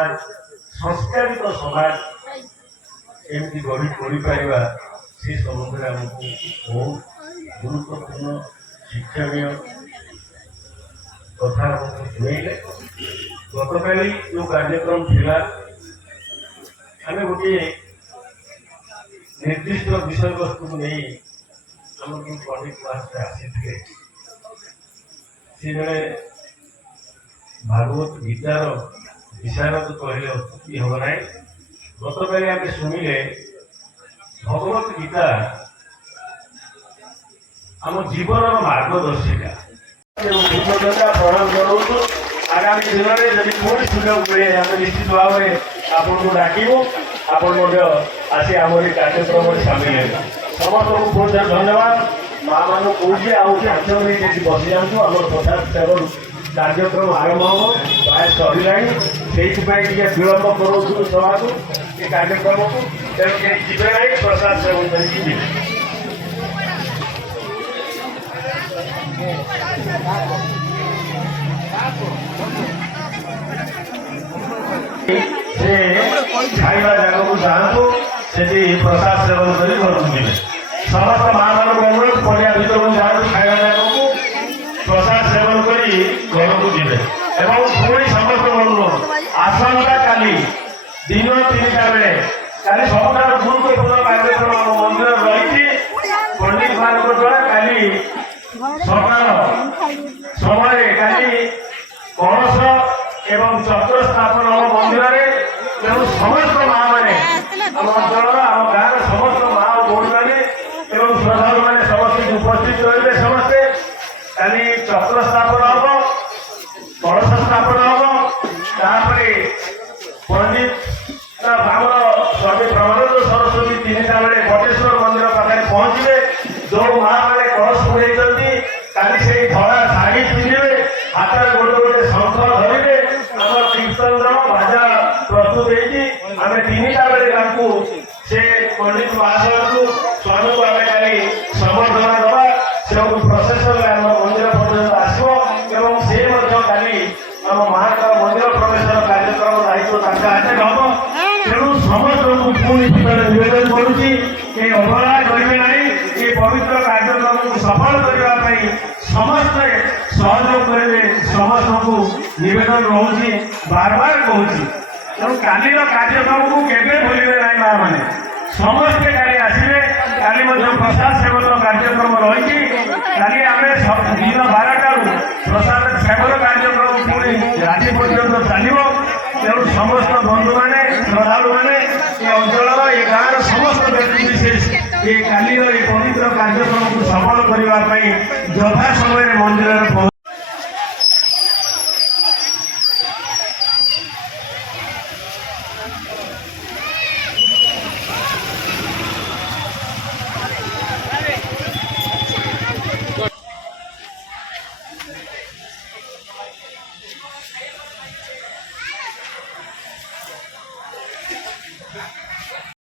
समाज संस्कारित समाज एमती गढ़ी पारिबा से सम्बन्ध आमको बहुत गुरुत्वपूर्ण शिक्षणीय कथा शुणेले। गतकाली जो कार्यक्रम थिला आम गोटे निर्दिष्ट विषय वस्तु को नहीं आम पंडित क्लास आसी से जड़े भागवत गीतार विशारद कहले अत्युक्ति हम ना। गतकाली आम शुणिले भगवत गीता आम जीवन मार्गदर्शिका कृतज्ञता प्रदान करूँ। आगामी दिन में जब पुणी सुजोग मिले आम निश्चित भाव में आपको डाकू आप आसी आम कार्यक्रम में सामिल है। समस्त को बहुत धन्यवाद। माँ मान कौचे आंचल बसी जाऊँ आम प्रसाद सेवन कार्यक्रम आरंभ हम प्राय सरला से विलम्ब करूँ सभा को कार्यक्रम को तेणु जीवे ना प्रसाद सेवन कर खाइबा जगह को जातु से प्रसाद सेवन कर समस्त माँ मान अनुरोध पड़िया भर को जातु खाइबा जगह को प्रसाद सेवन कर घर को जी पुणी समस्त अनुरोध आसंता काली दिन 3टा बेले काली सबुठार गुरुत्वपूर्ण कार्यक्रम मंदिर रही पंडित मान द्वारा काली सकाल समय काली कलश एवं चक्र स्थापन हम मंदिर में तेणु समस्त माँ मैंने आम अंचल आम गाँव समस्त माँ और भौणी मैंने एवं श्रद्धालु मैंने समस्त उपस्थित रही समस्ते काली चक्र स्थापन हम कलश स्थापन हम पंडित स्वामी ब्रह्मानंद सरस्वती 3टा बेले बटेश्वर मंदिर पाखे पहुंचे। जो माँ मैंने कलश बुड़े काली से धड़ा शाढ़ी पिंधे हाथ में गोटे गोटे शंख धरवे आम कीर्तन बाजा प्रस्तुत आम 3टा बेले से पंडित महाशय को स्वामी को आम खाली समर्थना दवा से प्रसेसन आम मंदिर पर्यटन आसो से खाली आम माँ का मंदिर प्रवेश कार्यक्रम दायित्व हाथ में हम तेणु समस्त को पुणी निवेदन करुच्ची अवहेला करेंगे ना ये पवित्र कार्यक्रम को सफल करने समस्ते सहयोग करेंगे समस्त को निवेदन रोचे बार बार कहूँ तेणु काली कार्यक्रम को केवे भूलिबे ना माँ मैंने समस्ते काली आसवे काली प्रसाद सेवन कार्यक्रम रही काली आम दिन 12 प्रसाद सेवन कार्यक्रम पुणी राति पर्यटन चलो। तेणु समस्त बंधु मैंने श्रद्धालु मैंने अंचल ये गाँव समस्त व्यक्ति विशेष ये काली पवित्र कार्यक्रम को सफल करने यथा समय मंदिर